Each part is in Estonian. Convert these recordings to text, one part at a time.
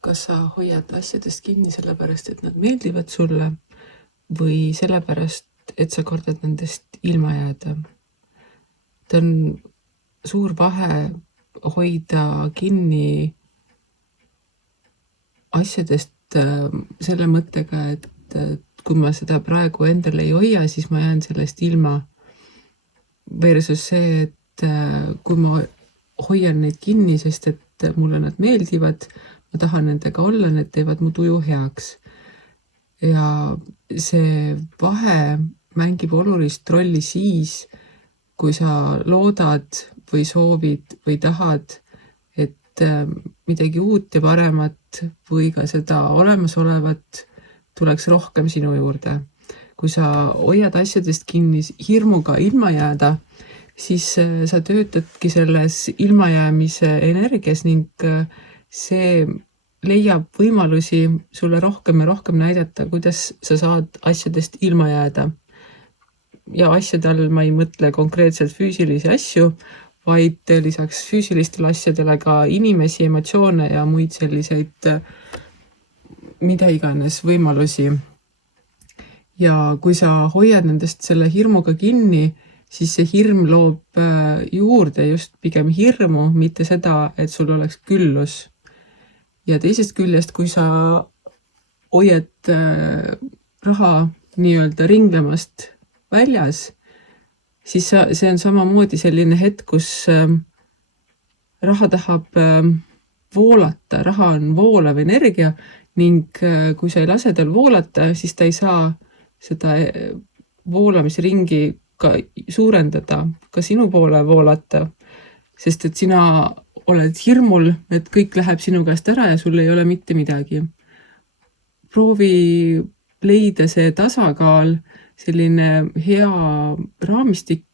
Kas sa hoiad asjadest kinni sellepärast, et nad meeldivad sulle või sellepärast, et sa kardad nendest ilma jääda? Ta on suur vahe hoida kinni asjadest selle mõttega, et kui ma seda praegu endale ei hoia, siis ma jään sellest ilma. Versus see, et kui ma hoian neid kinni, sest et mulle nad meeldivad, ma tahan nendega olla, need teevad mu tuju heaks. Ja see vahe mängib olulist rolli siis, kui sa loodad või soovid või tahad, et midagi uut ja paremat või ka seda olemasolevat tuleks rohkem sinu juurde. Kui sa hoiad asjadest kinni hirmuga ilma jääda, siis sa töötadki selles ilmajäämise energias ning see leiab võimalusi sulle rohkem ja rohkem näidata, kuidas sa saad asjadest ilma jääda. Ja asjade all ma ei mõtle konkreetselt füüsilisi asju, vaid lisaks füüsilistele asjadele ka inimesi, emotsioone ja muid selliseid mida iganes võimalusi. Ja kui sa hoiad nendest selle hirmuga kinni, siis see hirm loob juurde just pigem hirmu, mitte seda, et sul oleks küllus. Ja teisest küljest, kui sa hoiad raha nii-öelda ringlemast väljas, siis see on samamoodi selline hetk, kus raha tahab voolata, raha on voolav energia ning kui sa ei lase tal voolata, siis ta ei saa seda voolamisringi ka suurendada, ka sinu poole voolata, sest et sina oled hirmul, et kõik läheb sinu käest ära ja sul ei ole mitte midagi. Proovi leida see tasakaal, selline hea raamistik,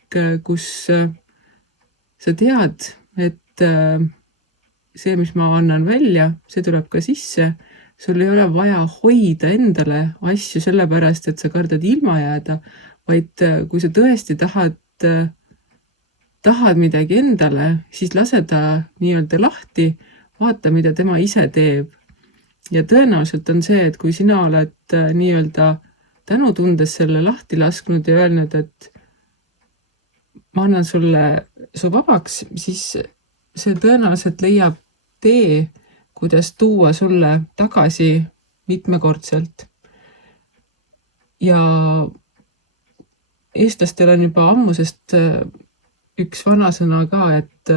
kus sa tead, et see, mis ma annan välja, see tuleb ka sisse. Sul ei ole vaja hoida endale asju sellepärast, et sa kardad ilma jääda, vaid kui sa tõesti tahad midagi endale, siis lase ta nii-öelda lahti, vaata, mida tema ise teeb. Ja tõenäoliselt on see, et kui sina oled nii-öelda tänutundes selle lahti lasknud ja öelnud, et ma annan sulle su vabaks, siis see tõenäoliselt leiab tee, kuidas tuua sulle tagasi mitmekordselt. Ja eestlastel on juba ammusest üks vanasõna ka, et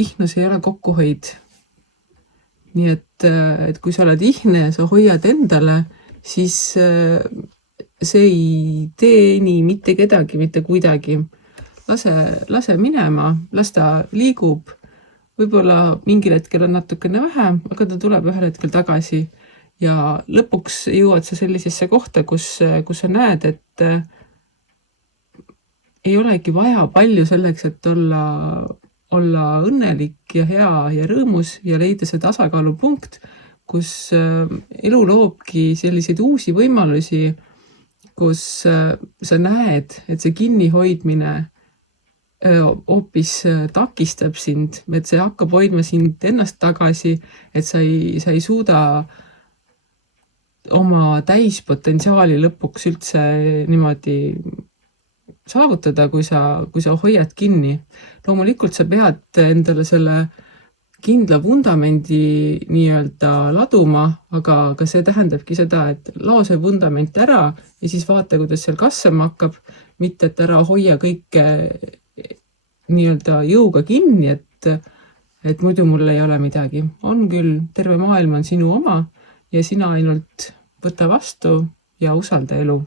ihnus ei ole kokkuhoid. Nii et kui sa oled ihne ja sa hoiad endale, siis see ei tee nii mitte kedagi, mitte kuidagi. Lase minema, las ta liigub. Võib-olla mingil hetkel on natukene vähem, aga ta tuleb ühel hetkel tagasi. Ja lõpuks jõuad sa sellisesse kohta, kus sa näed, et ei olegi vaja palju selleks, et olla õnnelik ja hea ja rõõmus ja leida see tasakaalupunkt, kus elu loobki selliseid uusi võimalusi, kus sa näed, et see kinnihoidmine hoopis takistab sind, et see hakkab hoidma sind ennast tagasi, et sa ei suuda oma täispotentsiaali lõpuks üldse niimoodi saavutada, kui sa hoiad kinni. Loomulikult sa pead endale selle kindla vundamendi nii-öelda laduma, aga see tähendabki seda, et lao see vundament ära ja siis vaata, kuidas seal kasvama hakkab, mitte et ära hoia kõike nii-öelda jõuga kinni, et muidu mul ei ole midagi. On küll, terve maailm on sinu oma ja sina ainult võta vastu ja usalda elu.